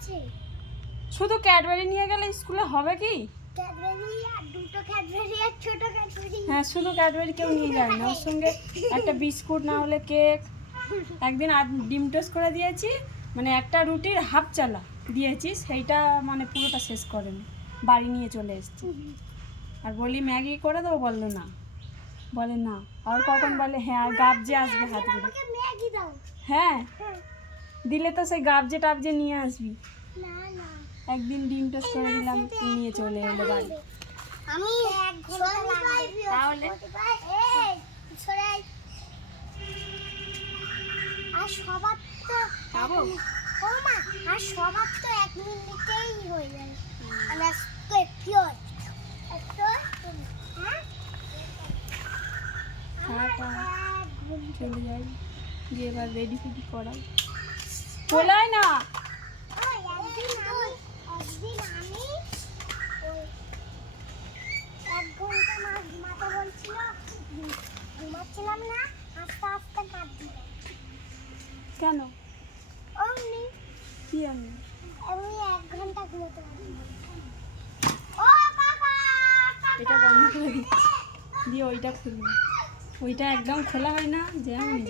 আছে। শুধু ক্যাডবেরি নিয়ে গেলে স্কুলে হবে কি? ক্যাডবেরি আর দুটো ক্যাডবেরি আর ছোট ক্যাডবেরি। হ্যাঁ, শুধু ক্যাডবেরি কেউ নিয়ে যায় না, ওর সঙ্গে একটা বিস্কুট না হলে কেক। একদিন ডিম টোস্ট করে দিয়েছি, মানে একটা রুটির হাফ চালা দিয়েছি, সেইটা মানে পুরোটা শেষ করেনি, বাড়ি নিয়ে চলে এসেছি। আর বলি ম্যাগি করে দেবো, বললো না, বলে না। আর কখন বলে হ্যাঁ আর গাবজে আসবে হাত করে। আমাকে ম্যাগি দাও। হ্যাঁ, দিলে তো সেই গাবজে টাবজে নিয়ে আসবি। না না, একদিন ডিম টোস্ট করে দিলাম, নিয়ে চলে এলো বাড়ি। আমি 1 ঘন্টা লাগবে তাহলে এই সরে আয়। আর সবার তো খাবো? ও মা, আর সবার তো 1 মিনিটেই হয়ে যায়। আর আজকে পিওর একটু চলে যাই, গিয়ে এবার রেডি ফেডি করাই। বলাই না একদিন আমি 1 ঘন্টা ঘুমাতে বলছিল, ঘুমাচ্ছিলাম না, আস্তে আস্তে কাট দিল। কেন? অমনি কি আমি আমি 1 ঘন্টা ঘুমাতে পারি। ও বাবা, এটা বন্ধ করে দিচ্ছি, দিয়ে ওইটা খুলবো। ওইটা একদম খোলা হয় না, যে আমি